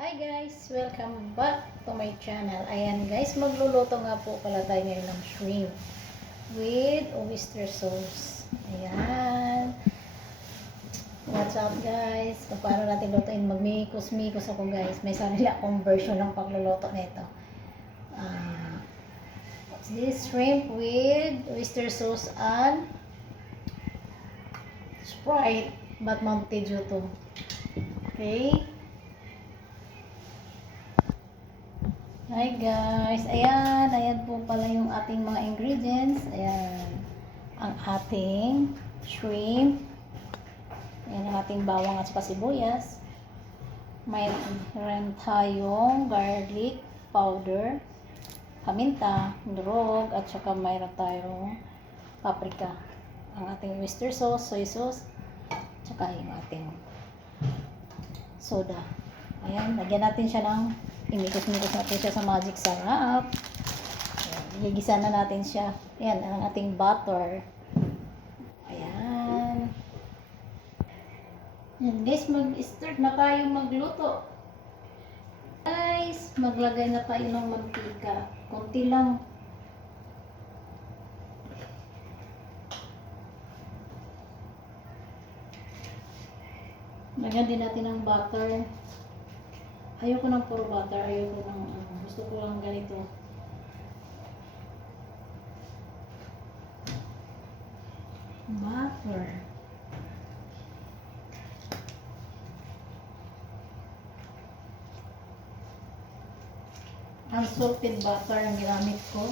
Hi guys! Welcome back to my channel. Ayan guys, magluluto nga po pala tayo ngayon ng shrimp with oyster sauce. Ayan. What's up guys? Paano natin lutuin? Magmikos-mikos ako guys. May sarili akong version ng pagluluto nito. This shrimp with oyster sauce and Sprite, but Mountain Dew to. Okay? Hi guys, ayan po pala yung ating mga ingredients. Ayan, ang ating shrimp, ayan ang ating bawang at saka sibuyas. Mayroon tayong garlic powder, paminta, durog, at saka mayroon tayong paprika. Ang ating oyster sauce, soy sauce, at saka yung ating soda. Ayan, lagyan natin siya ng imikos-mikos natin siya sa magic sarap. Igigisa na natin siya. Ayan, ang ating butter. Ayan. Ayan guys, mag-start na tayo magluto. Guys, maglagay na tayo ng mantika. Konti lang. Lagyan din natin ng butter. Ayoko ng puro butter, ayoko ng gusto ko lang ganito. Butter. Unsalted butter ang ginamit ko.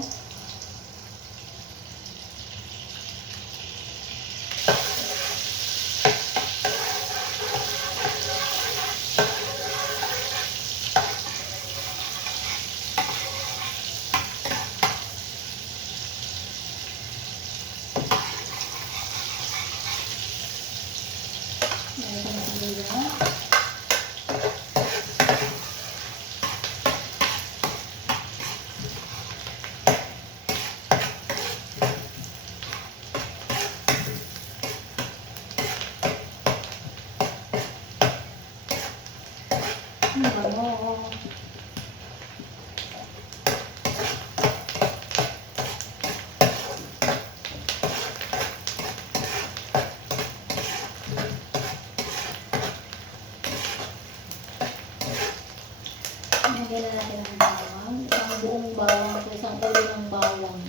Lagyan na natin ang bawang. Isang buong bawang at isang ulo ng bawang.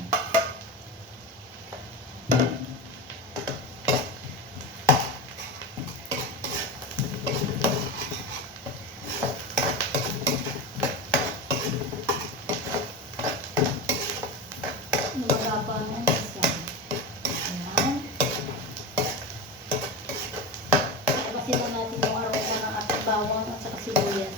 Lumagapa ng isa. Ayan. Tapasin na natin yung aroma ng ating bawang at saka sibuyas.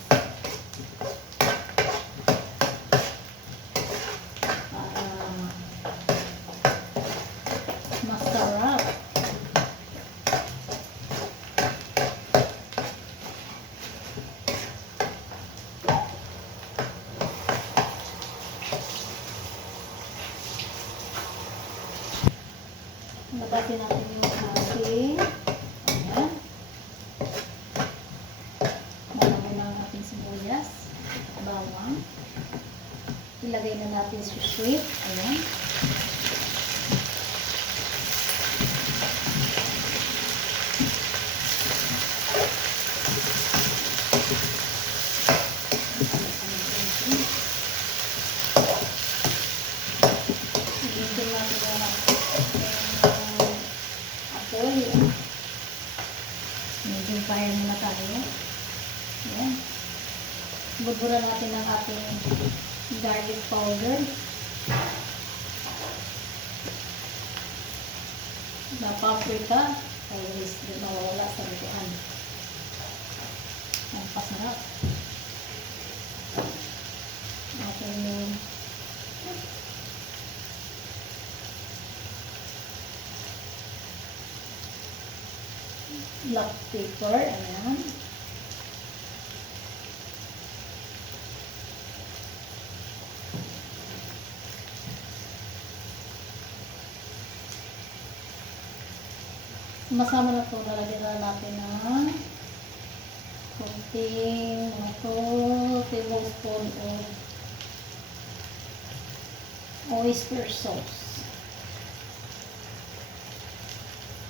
Nabati natin yung ating ayan. Malaki na ang ating sibuyas, bawang. Ilagay na natin sa shrimp. Ayan. Medyo fire muna tayo. Ayan. Buburan natin ang ating garlic powder. Na paprika. Always di mawawala sa lutuan. Ang pasarap. Ating black pepper, ayan. Masama na ito, lalagyan na natin ng konting ito tablespoon of oyster sauce.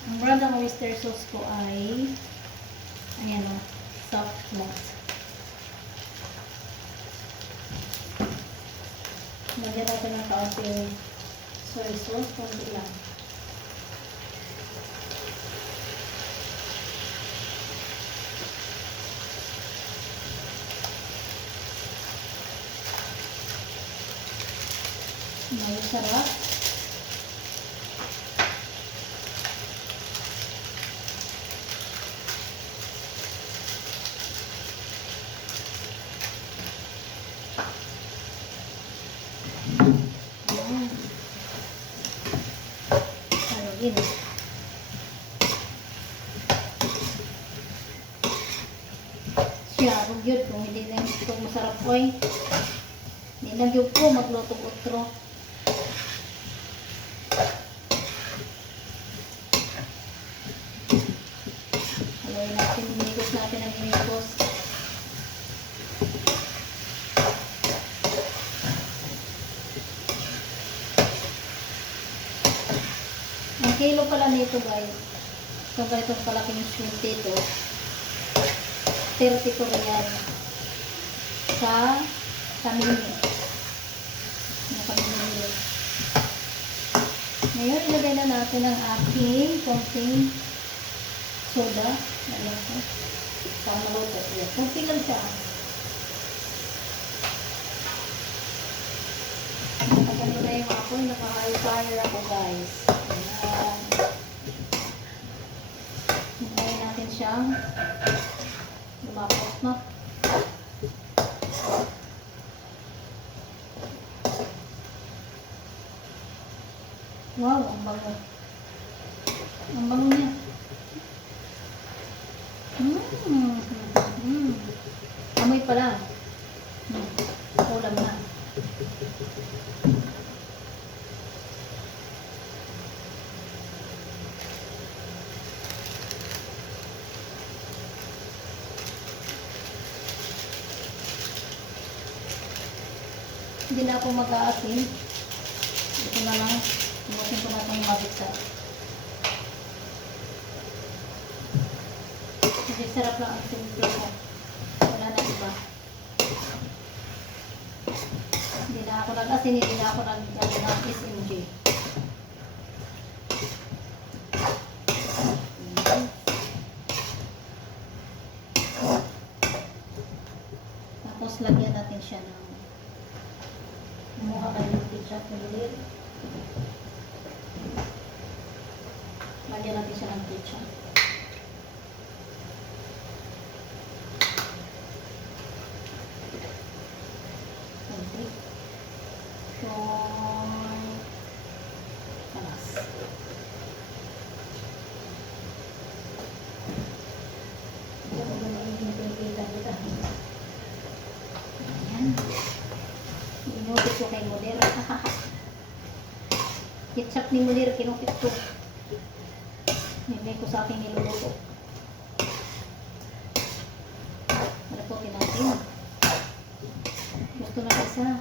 Ang brand ng oyster sauce ko ay ayan o, soft malt. Lagyan natin ng kaunting soy sauce, konti lang. May sarap. Haluin. Siya, huwag yun. Kung hindi na ito masarap ko eh. Hindi lang yun po magluto-utro. Haluin natin. Inikos natin ang inikos. Ang kilo pala nito guys, kung ganito kalaking shrimp dito, 30 Korean sa kamini. Ngayon, ilagay na natin ang ating konting soda. Alam ko. Para maluto. Konti lang siya. Nakagano na yung apoy. Naka-high fire ako guys. Ayan. Ilagay natin siyang lumapos na. Wow, ang bango. Ang bango niya. Amoy pa lang. Ulam na. Hindi na ako mag-aasin. Ito na lang. Iwasin ko na itong mabitsa. Kasi sarap lang ang simple ko. Wala na iba. Hindi na ako nag-asin, hindi na ako nag-gano ng SMG. Tapos lagyan natin siya ng mukha kayo ng ketchup na lilit. Lagyan natin siya ng ketchup. Konti. So, panas. Ayan. Inupit ko kay Moder. Ketchup ni Moder, kinupit ko. Nilagay ko sa aking niluluto. Malaputin natin. Gusto na isa.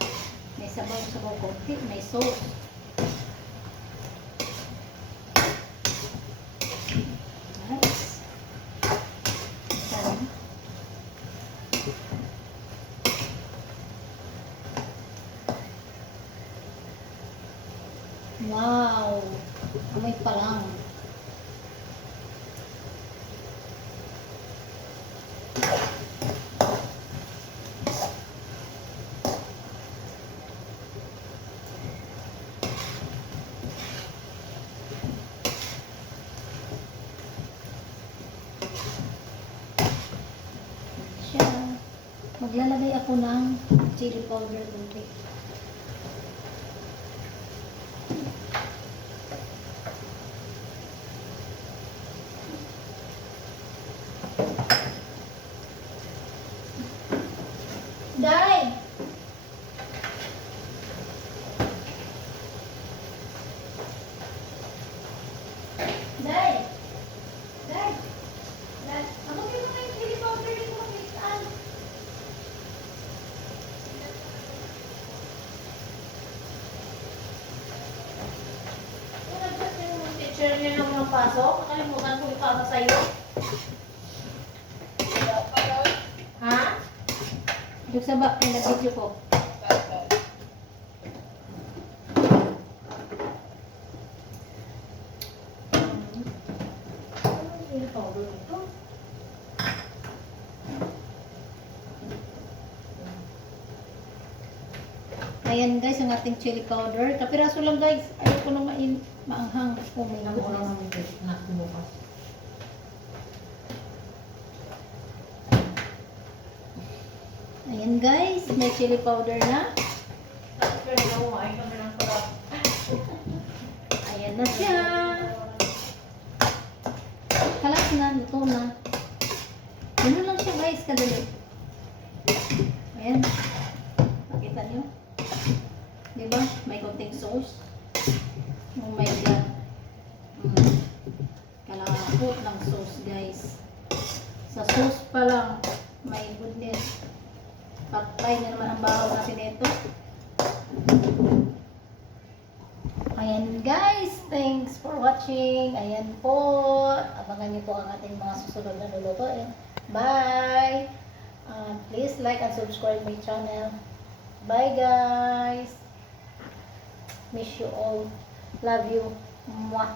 May sabaw-sabaw konti. May sauce. Nice. Sarap. Wow! Amoy pa lang. Siya. Maglalagay ako ng chili powder konti. Dai! Dai! Dai! Dai! Ako yung mga chili powder dito. kang pasok? Nakalimutan ko ipasa sa'yo. Ha? Yung sa ba, pinag-video ko. Ayan guys, ang ating chili powder. Kapiraso lang guys. Ayaw ko na maanghang. Oh my goodness. Ayan guys, may chili powder na. Ayan na siya. Kalas na, luto na. Ganun lang siya guys, kadali. Ayan. Nakita niyo? Diba? May konting sauce. Oh my God. Kalahapot ng sauce guys. Sa sauce pa lang, my goodness. Patay na naman ang bahaw natin ito. Ayan guys, thanks for watching. Ayan po. Abangan niyo po ang ating mga susunod na lulutuin. Bye! Please like and subscribe my channel. Bye guys! Miss you all. Love you. Mwah.